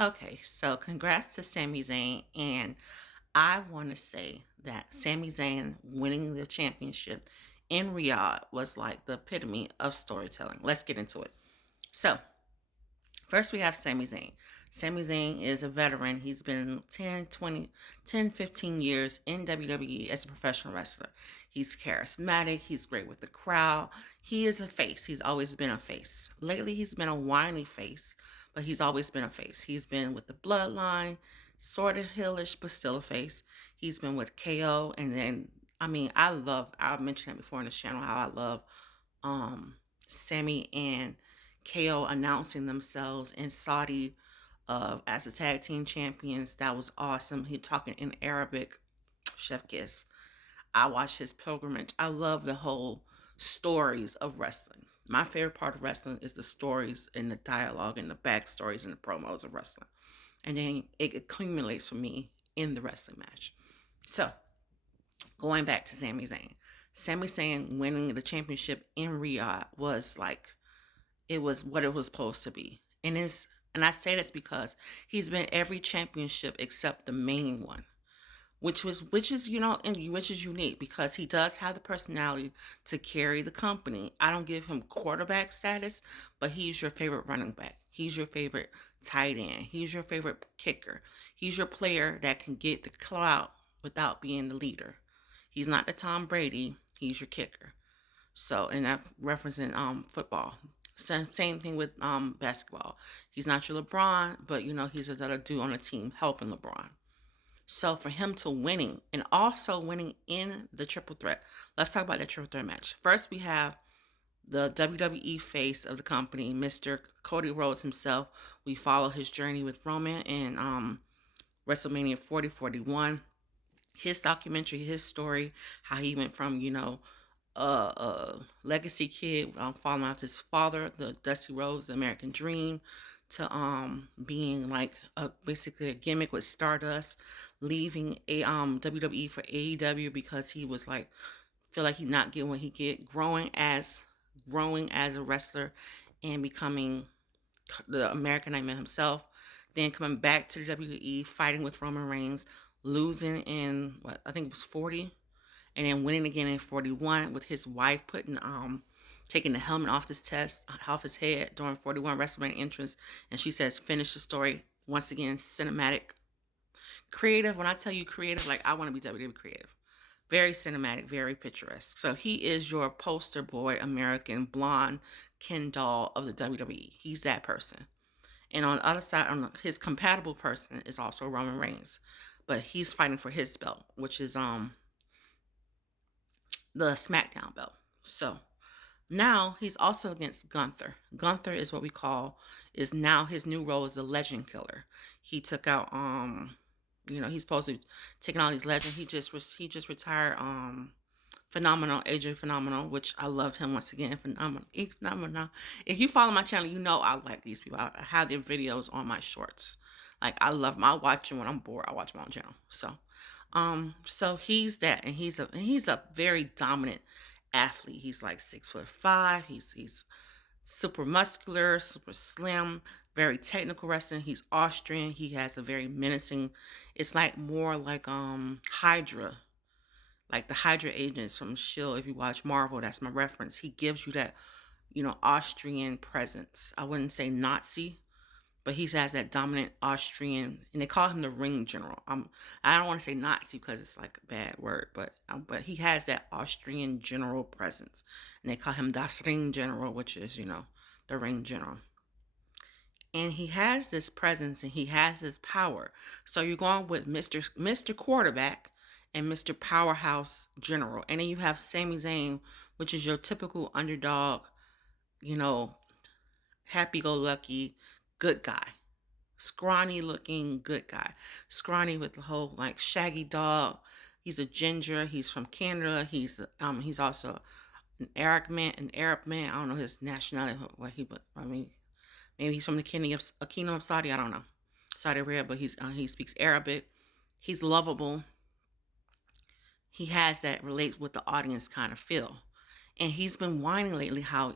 Okay, so congrats to Sami Zayn, and I want to say that Sami Zayn winning the championship in Riyadh was like the epitome of storytelling. Let's get into it. So, first we have Sami Zayn. Sami Zayn is a veteran. He's been 10, 20, 10, 15 years in WWE as a professional wrestler. He's charismatic. He's great with the crowd. He is a face. He's always been a face. Lately, he's been a whiny face, but he's always been a face. He's been with the Bloodline, sort of heelish, but still a face. He's been with KO, and then, I've mentioned that before on this channel, how I love Sammy and KO announcing themselves in Saudi as the tag team champions. That was awesome. He talking in Arabic. Chef Kiss. I watched his pilgrimage. I love the whole stories of wrestling. My favorite part of wrestling is the stories and the dialogue and the backstories and the promos of wrestling. And then it accumulates for me in the wrestling match. So, going back to Sami Zayn. Sami Zayn winning the championship in Riyadh was like it was what it was supposed to be. And I say this because he's been every championship except the main one, which is unique because he does have the personality to carry the company. I don't give him quarterback status, but he's your favorite running back. He's your favorite tight end. He's your favorite kicker. He's your player that can get the clout without being the leader. He's not the Tom Brady. He's your kicker. So, and that referencing football. Same thing with basketball. He's not your LeBron, but he's another dude on the team helping LeBron. So for him to winning and also winning in the triple threat, let's talk about that triple threat match. First, we have the WWE face of the company, Mr. Cody Rhodes himself. We follow his journey with Roman in WrestleMania 40, 41. His documentary, his story, how he went from legacy kid, following out his father, the Dusty Rhodes, the American Dream, to being like basically a gimmick with Stardust, leaving a WWE for AEW because he was like feel like he not getting what he get, growing as a wrestler and becoming the American Nightmare himself. Then coming back to the WWE, fighting with Roman Reigns, losing in what I think it was 40, and then winning again in 41 with his wife putting taking the helmet off his head during 41 WrestleMania entrance, and she says finish the story. Once again, cinematic, creative. When I tell you creative, like I want to be WWE creative. Very cinematic, very picturesque. So he is your poster boy, American blonde Ken doll of the WWE. He's that person. And on the other side, on his compatible person is also Roman Reigns, but he's fighting for his belt, which is the SmackDown belt. So now he's also against Gunther. Gunther is what we call is now his new role as the Legend Killer. He took out he's supposed to taking all these legends. He just retired Phenomenal, AJ Phenomenal, which I loved him once again. Phenomenal, Phenomenal. If you follow my channel, you know I like these people. I have their videos on my shorts. Like I love them. I watch them when I'm bored. I watch my own channel. So he's that, and he's a very dominant athlete. He's like 6'5". He's super muscular, super slim, very technical wrestling. He's Austrian. He has a very menacing. It's like more like Hydra, like the Hydra agents from Shield. If you watch Marvel, that's my reference. He gives you that Austrian presence. I wouldn't say Nazi, but he has that dominant Austrian, and they call him the Ring General. I don't want to say Nazi because it's like a bad word, but he has that Austrian general presence, and they call him Das Ring General, which is the Ring General. And he has this presence and he has this power. So you're going with Mr. Quarterback and Mr. Powerhouse General, and then you have Sami Zayn, which is your typical underdog, you know, happy-go-lucky good guy, scrawny looking good guy, scrawny with the whole like shaggy dog. He's a ginger. He's from Canada. He's also an Arab man. An Arab man. I don't know his nationality. What he, but I mean, maybe he's from the kingdom of Saudi. I don't know, Saudi Arabia. But he speaks Arabic. He's lovable. He has that relates with the audience kind of feel. And he's been whining lately how,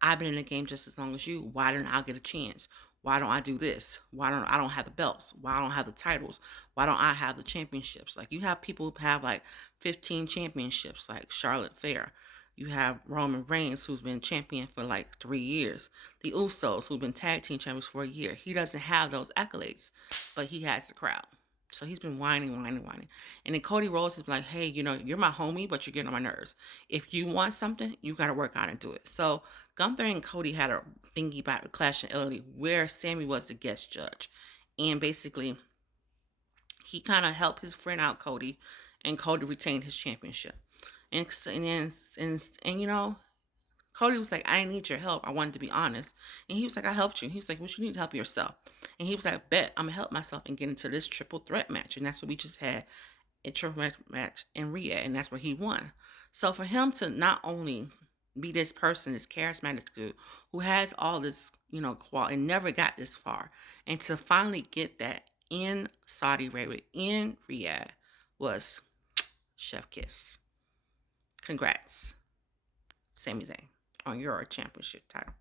I've been in the game just as long as you. Why didn't I get a chance? Why don't I do this? Why don't I don't have the belts? Why I don't have the titles? Why don't I have the championships? Like you have people who have like 15 championships, like Charlotte Flair. You have Roman Reigns, who's been champion for like 3 years. The Usos, who've been tag team champions for a year. He doesn't have those accolades, but he has the crowd. So he's been whining, whining, whining. And then Cody Rhodes is like, hey, you're my homie, but you're getting on my nerves. If you want something, you got to work on it and do it. So Gunther and Cody had a thingy about the Clash in Italy where Sami was the guest judge. And basically, he kind of helped his friend out, Cody, and Cody retained his championship. And Cody was like, I didn't need your help. I wanted to be honest. And he was like, I helped you. He was like, well, you need to help yourself. And he was like, I bet I'm going to help myself and get into this triple threat match. And that's what we just had a triple match in Riyadh. And that's where he won. So for him to not only be this person, this charismatic dude who has all this, quality and never got this far, and to finally get that in Saudi Arabia, in Riyadh, was chef kiss. Congrats, Sami Zayn, on your championship title.